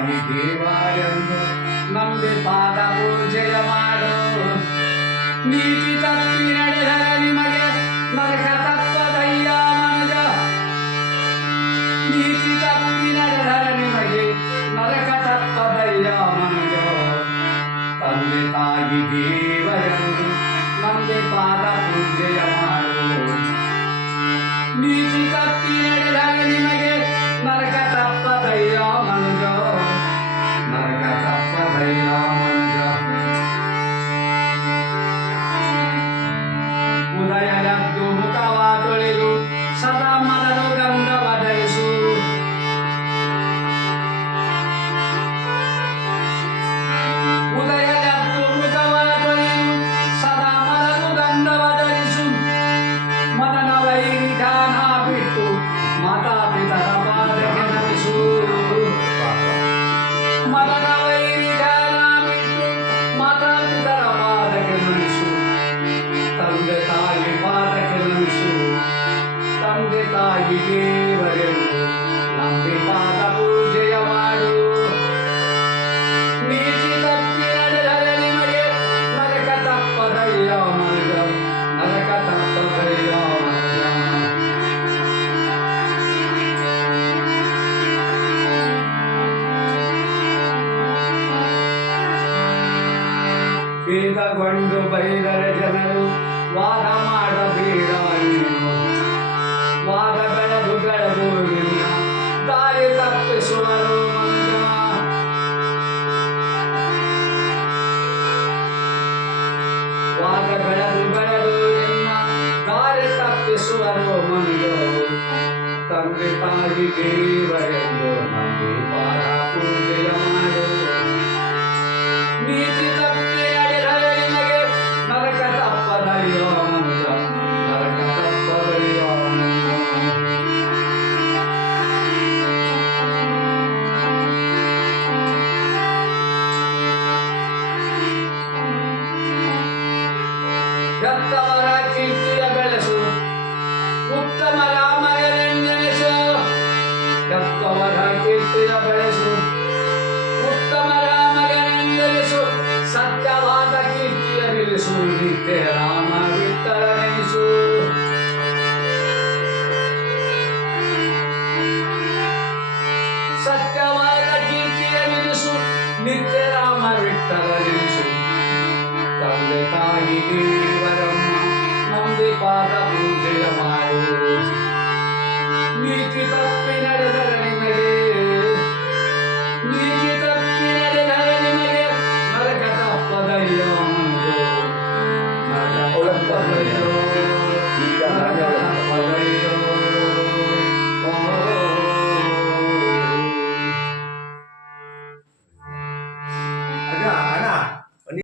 ತಾಯಿ ದೇವ ಎಂದು ನಂಬಿ ಪಾದ ಪೂಜೆಯ ಮಾಡು. ನೀತಿ ತಪ್ಪಿ ನಡೆದರೆ ನಿಮಗೆ ನರಕ ತಪ್ಪದಯ್ಯ ಮನುಜ. ನೀತಿ ತಪ್ಪಿ ನಡೆದರೆ ನಿಮಗೆ ನರಕ ತಪ್ಪದಯ್ಯ ಮನುಜ. ತಂದೆ ತಾಯಿ ದೇವ ಎಂದು ನಂಬಿ ಪಾದ ಪೂಜೆಯ ಮಾಡು. ನೀತಿ ತಪ್ಪಿ ನಡೆದರೆ ನಿಮಗೆ ನರಕ ತಪ್ಪದಯ್ಯ ಮನುಜ. ನರಕ ತಪ್ಪದಯ್ಯ ಮನುಜ. ಉದಯದದ್ದು ಮುಖವ ತೊಳೆದು ಸದಾ ಮನರು ಗಂಧವ ಧರಿಸು. ಉದಯದದ್ದು ಮುಖವ ತೊಳೆದು ಸದಾ ಮನರು ಗಂಧವ ಧರಿಸು. ಮನನ ವೈರಿ ದಾನ ಬಿಟ್ಟು ಮಾತಾಪಿತರ ಪಾದಕ್ಕೆ ನಮಿಸು. ಮನನ ವೈರಿ ದಾನ ಬಿಟ್ಟು ಮಾತಾಪಿತರ ಪಾದಕ್ಕೆ ನಮಿಸು. ತಂದೆ ತಾಯಿ ಪಾದಕ್ಕೆ ನಮಿಸು. ತಂದೆ ತಾಯಿ ದೇವರೆಂದು ನಂಬಿ ಪಾದ ಪೂಜೆಯ ಮಾಡು. ನೀತಿ ತಪ್ಪಿ ನಡೆದರೆ ನಿಮಗೆ ನರಕ ತಪ್ಪದಯ್ಯ ಮನುಜ. ನರಕ ತಪ್ಪದಯ್ಯ ಮನುಜ. ಭೇದಗೊಂಡು ಬೈದರೆ ಜನರು ವಾದ ಮಾಡಬೇಡ ನೀನು. ವಾದ ಬೆಳೆದು ಬೆಳೆದು ನಿನ್ನ ದಾರಿ ತಪ್ಪಿಸುವರು ಮನುಜ. ವಾದ ಬೆಳೆದು ಬೆಳೆದು ನಿನ್ನ ದಾರಿ ತಪ್ಪಿಸುವರು ಮನುಜ. ತಂದೆ ತಾಯಿ ದೇವರೆಂದು ನಂಬಿ ಪಾದ ಪೂಜೆಯ ಮಾಡು. ನೀತಿ ತಪ್ಪಿ ನಡೆದರೆ ನಿಮಗೆ ನರಕ ತಪ್ಪದಯ್ಯ ಮನುಜ. ನರಕ ತಪ್ಪದಯ್ಯ ಮನುಜ. ಹೆತ್ತವರ ಕೀರ್ತಿಯ ಬೆಳೆಸು. ಉತ್ತಮರ ಮಗನೆಂದೆನಿಸು. ಹೆತ್ತವರ ಕೀರ್ತಿಯ ಬೆಳೆಸು. ಉತ್ತಮರ ಮಗನೆಂದೆನಿಸು. ಸತ್ಯವಾದ ಕೀರ್ತಿಯ ನಿಲ್ಲಿಸು. ನಿತ್ಯ ರಾಮ ವಿಠಲನೆನಿಸು. ಸತ್ಯವಾದ ಕೀರ್ತಿಯ ನಿಲ್ಲಿಸು. ನಿತ್ಯ ರಾಮ ವಿಠಲನೆನಿಸು. ತಂದೆ ತಾಯಿ ದೇವರಮ್ಮ ನಂಬಿ ಪಾದ ಪೂಜೆಯ ಮಾಡು. ನೀತಿ ತಪ್ಪಿ